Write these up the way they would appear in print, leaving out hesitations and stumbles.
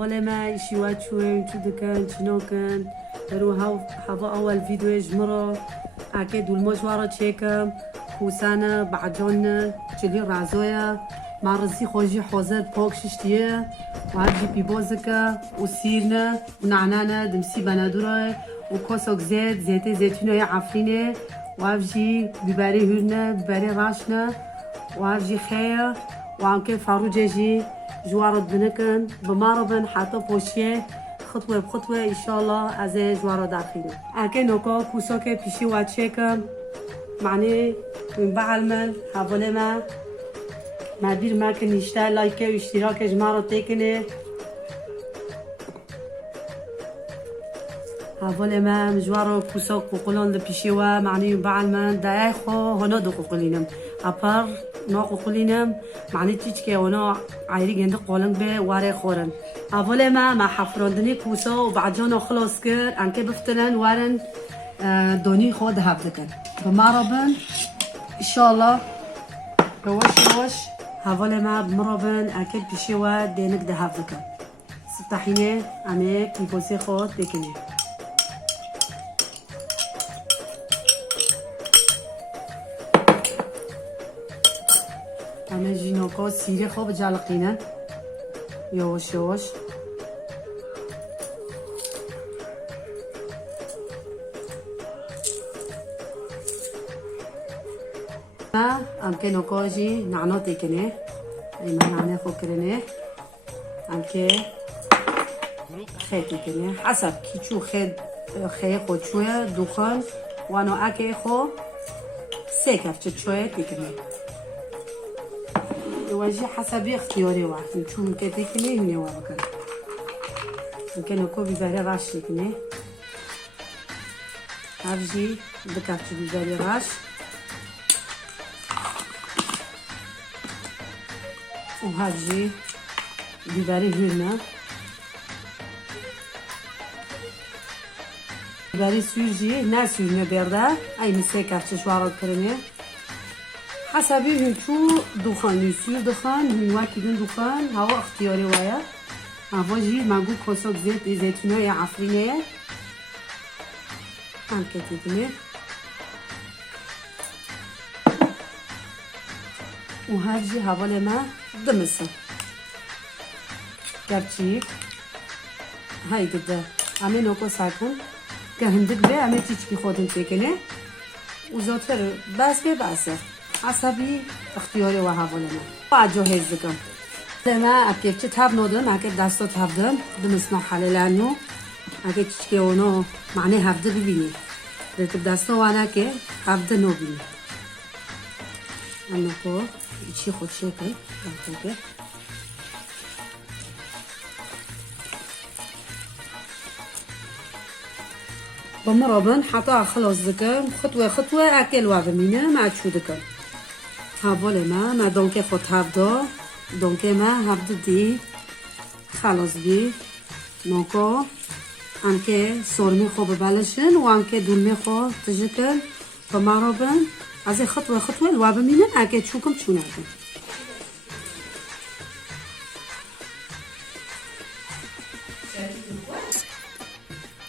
ولی ما ایشی و چویم چو دکن چنو کن برو هوا اول ویدیو جمرو اگه دولماش وارا چکم کوسانه بعجانه چلی رازویا مرزی خوشی حاضر پاک ششتیه و هرجی پیبازکه و سیرنه و نعنانه دمسی بندوره و کاسک زیت زیتونه عفرینه و هرجی بیبری هرنه بیبری راشنه و هرجی خیه و همکه فروجه جی جوارد بنکن بماربن حتی پوشیه خطوه بخطوه ایشالله از جوارا داخله اگه نوکا کوسا که پیشی و چکم معنی بعلمن حواله ما دیر ما که نیشته لایک و اشتراک جمارا تکنه حواله ما مجوارا کوسا قوقلان پیشی و معنی بعلمن دای خو هنا دو قوقلینم اپر نا قوقلینم معنی تیچ که اونا عیری گنده قولنگ به واره خورن اول ما حفراندنی کوسا و بعجان خلاص کرد انکه بفتنن وارن دونی خود هفت دکن بمرابن انشالله روش اول ما بمرابن انکه پیشی و دینک ده هفت دکن ستحینه امه کیپوسی خود بکنی همه جینوکا سیره خوب جلقینه یواش یواش امکه نوکا جی نعنا تکنه ایما نعنه خو کرنه امکه خید تکنه حسب کیچو خید خود چوه دوخان وانو اکه خو سه کفچه چوه تکنه واجي حسب اختياري واحد نشوف كتاكني هنا وابكر ممكن نكون بيبالي راش تكني هاجي دكات بيبالي راش وهاجي بيبالي هنا بيبالي سوجي ناس هنا بيرده اي مسكه شوارد كرني حسبی هنچو دخانی سیر دخان هنواکی دن دخان هوا اختیاری وایا هوا جی مگو کاسک زیتونه یا عفرینه هم کتیدنه و هر جی هوا لما دمسه گرچی های گده همه نوکو ساکن که هندک به همه چیچ که خودم تکنه و زودتر بس به بسه عصبی اختیاری و حوالنا و جاهز دکم ما اگه چه تاب نودم اگه دستا تاب دم دمسنا حلالانو اگه چه اونو معنی هفته ببینی رتب دستا وانا که هفته نو بینی اما کو چی خود شکل دکتر بمرابن حتى خلاص دکم خطوه اکل و بمینه ما چو دکم حوال ما دونکه خود هفته دونکه ما هفته دی خلاص بی نوکا انکه سرمی خوب بلشن و انکه دلمی خوب تجکن و مرابن از خطوه لوا بمینن اگه چوکم چونه کن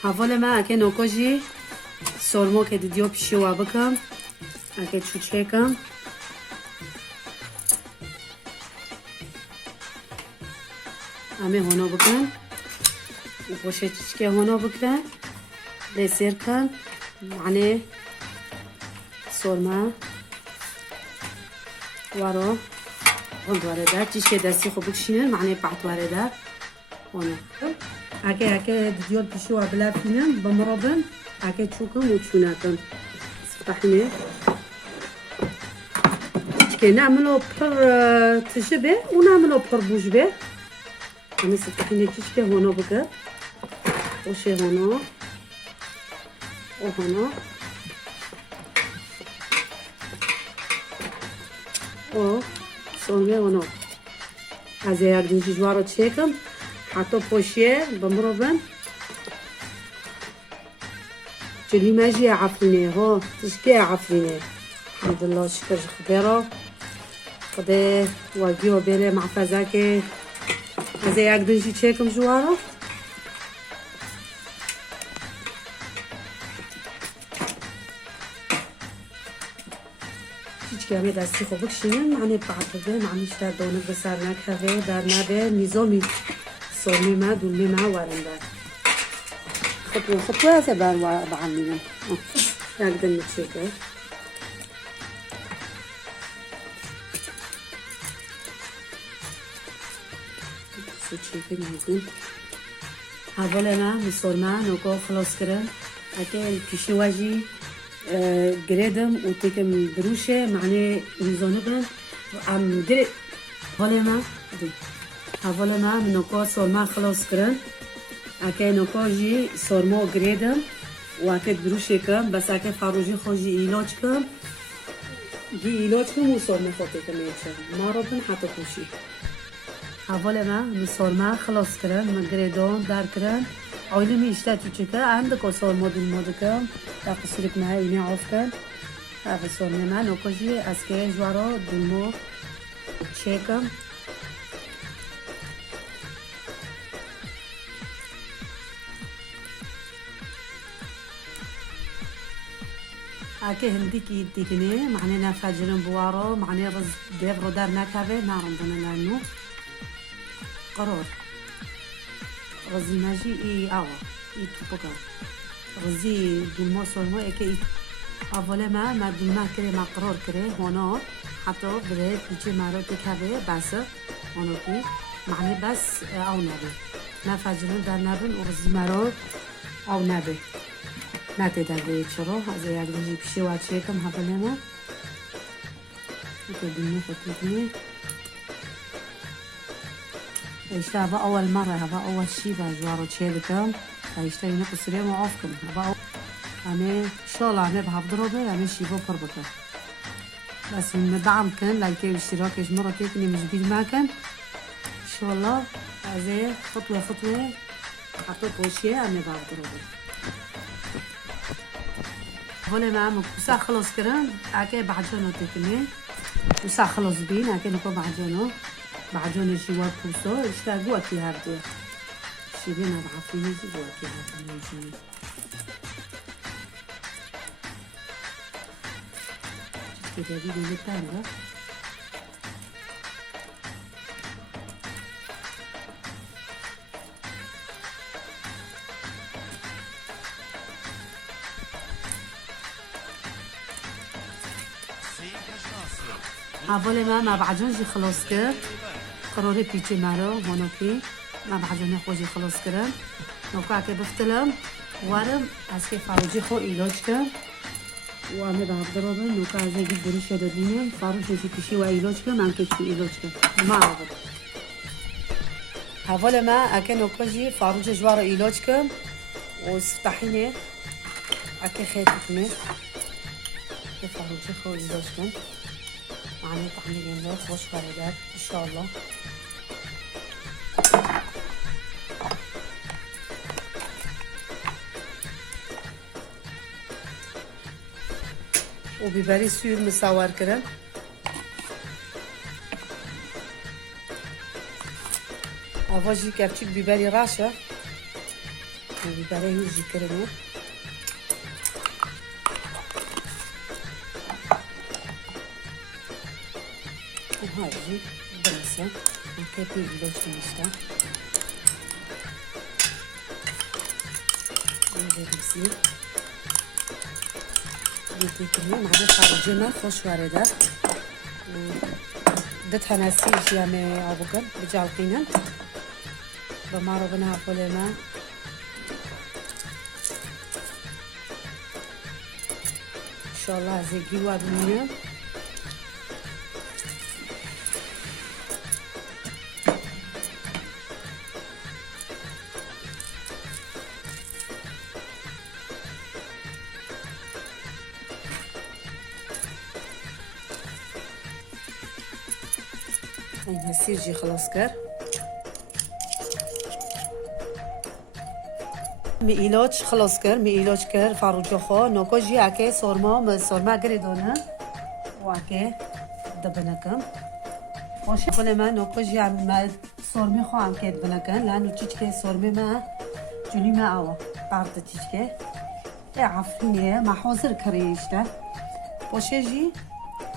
حوال ما اگه نوکا جی سرمو که دیدیو پیشی و بکم اگه چوچه کم همه هونا بکن و پوشه چیچکه هونا بکن لیسیر کن معنی سرمه وارو هند وارده چیچکه دستی خوب بکشینن معنی بعد وارده هونا اگه دیدیول پیشو و بلافینن بمرابن اگه چوکم و چونه کن سفتحینه چیچکه نعملو پر تشبه و نعملو پر بوجبه همه ستحینه چیچکه هونا بکر وشه هونا و هونا و سرمه هونا از یک دینجی جوارا چکم حتی پوشیه بمرابن جلی ماجی عفرینه ها تشکه عفرینه الحمدلله شکر خبیره خدا واقعی و بیله محفظه که از یک دنجی چکم جوارو كامل دستي خوبك شنو معني بعضه معني شتا دونك بسرنا كافي در نبه نظامي صومي ما دولمي ما وارن دار خطوة هذا بعملنا نقدر نتشكل نقول هذول ما بصورنا نوكو خلاص كرن أكيد كشواجي گردم و تکم دروشه معنی میزانه بن ام گرد حالا ما نوکا سرما خلاص کردم اگه نوکا جی سرما گردم و اگه دروشه کم بس اگه فروجی خوشی علاج کم و سرما خود کم میشه ما رو بن حتی خوشی حالا ما سرما خلاص کردم من گردم در کردم عالی میشته تو چکه عندك سرما دلما دکم تا قصرك معاه اینی عاف کن هذا سرما من نوکاجی از که جوارا دلما چکم اگه هندی کی دیگه معنی نفجرن بوارا معنی رز دیو رو در نکبه نارم بنا نانو قرار رزي ماجي اي اوا اي توبكا رزي دولما سولما اكي اولا ما دولما كري ما قرار كري هنا حتى بريد بيجي مارو تكابي بس هنا كي معني بس او نبي ما فاجرون در نبن ورزي مارو او نبي ناتي در بيت شرو هذا يعني بيجي بشي واتشيكم هبلا ما دولما فتني اشتا هذا أول مرة هذا أول شيء بجوارو تشيدكم اشتا ينقص ليه معافكم هذا أنا إن شاء الله أنا بحضره أنا شيء بكر بكر بس من دعمكم لايك واشتراك مرة تكني مش بيد معكم إن شاء الله هذا خطوة حطيت وشي أنا بحضره هون معهم كوسا خلص كرن أكيد بعجنه تكني كوسا خلص بين أكيد نكون بعجنه بعجون جوار كوسا اشتا جوا كي هردي شيرين بعفيني جوا كي هردي كده دي اللي تانية أول ما بعجون خلاص كده قراري بيجي مرا هونوكي ما بعجون خوجي خلاص كده نوكا که بفتلم وارم از که فروجی خو ایلاج کم و همه به هفته نوکا از اینگه بروش دادیم فروجی کشی و ایلاج کم هم که چی ایلاج کم ما عبد اول ما اکه نوکا جی فروجی جوار ایلاج کم و استحینه اکه خیلی که فروجی خو ایلاج کم معنی طعمی جنبه خوش خریدت انشاءالله و بیبری سویر مساور کردن آواجی کپچیک بیبری راشه و بیبری هیچی کردن هاي بنسى كيفي لوش نشتا هذا بسيط يتكلم مع الخارجينا خوش واردة دتها نسيج يعني عبقر بجالقينا بمارو بنها فولما ان شاء الله زي جوا بنينا هسيجي خلاص كر میلاج خلاص کر میلاج کر فروجو خو نوکو جی اکه سورما گریدونه و اکه دبنکم باشه خل من نوکو جی عمل سرمه خواهم کرد بنکن لانو چیچکه سرمه ما جلی ما آوا بعد چیچکه عفونیه ما حاضر کریشته باشه جی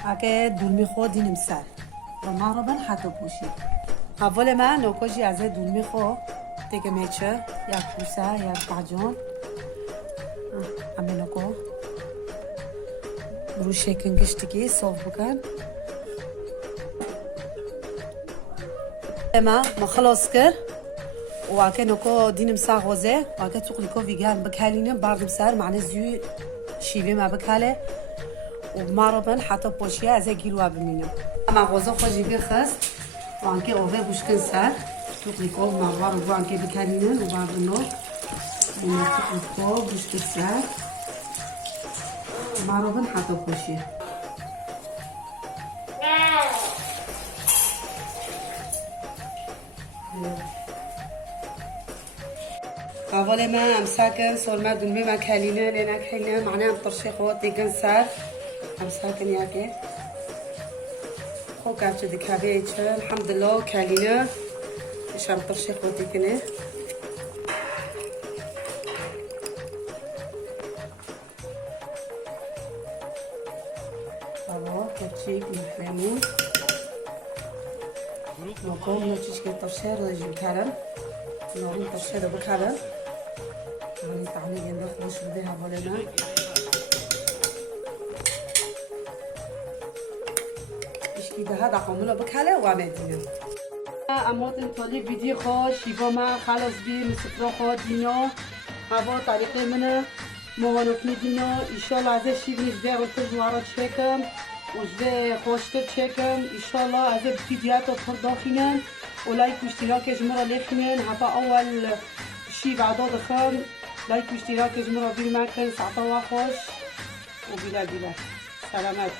اگه دلمی خود دینم سر و ما رو بن حتی بوشی اول ما نوکوشی از دلمی خود دیگه میچه یا کوسه یا باجون اما نوکو برو شکنگشتگی صاف بکن ما خلاص کرد و اگه نوکو دینم سر غازه و اگه تو قلیکو ویگن بکلینم بردم سر معنی زیوی شیوه ما بکله و ما رو بن حتی پاشیه از گیلو بمینم اما غازه خوشی بخست و انکه اوه بوشکن سر تو قلیکو ما رو انکه بکلینم و بردم نو و تو قلیکو بوشکن سر ما رو بن حتی پاشیه اول ما امساكن سرما دلمي ما كالينا لنا كاينه معناها مطرشي خوات ديكن سار امساكن ياكي خو كانت ديك هابيتش الحمد لله كالينا ايش مطرشي خوات ديكنه الله كتشيك محرمون نقوم نوتيش كترشير نجيب كلام نقوم ترشير بكلام يعني طعمي جنب خوش بديها بولنا إيش كده هذا قامولا بكالة وعملتنا أموتن طالي فيديو خوش يبقى ما خلاص بي مسفرة خود دينا هوا طريقة منا مهانوكني دينا إن شاء الله هذا الشيء بنسبة غلطة جوارا تشيكم وجبه خوشتر تشيكم إن شاء الله هذا الفيديوهات تفضاخينا ولايك واشتراك جمرة ليخنين هذا أول شيء بعده دخل لايك واشتراك جمرة بير ماكن ساعة خوش وبلا سلامات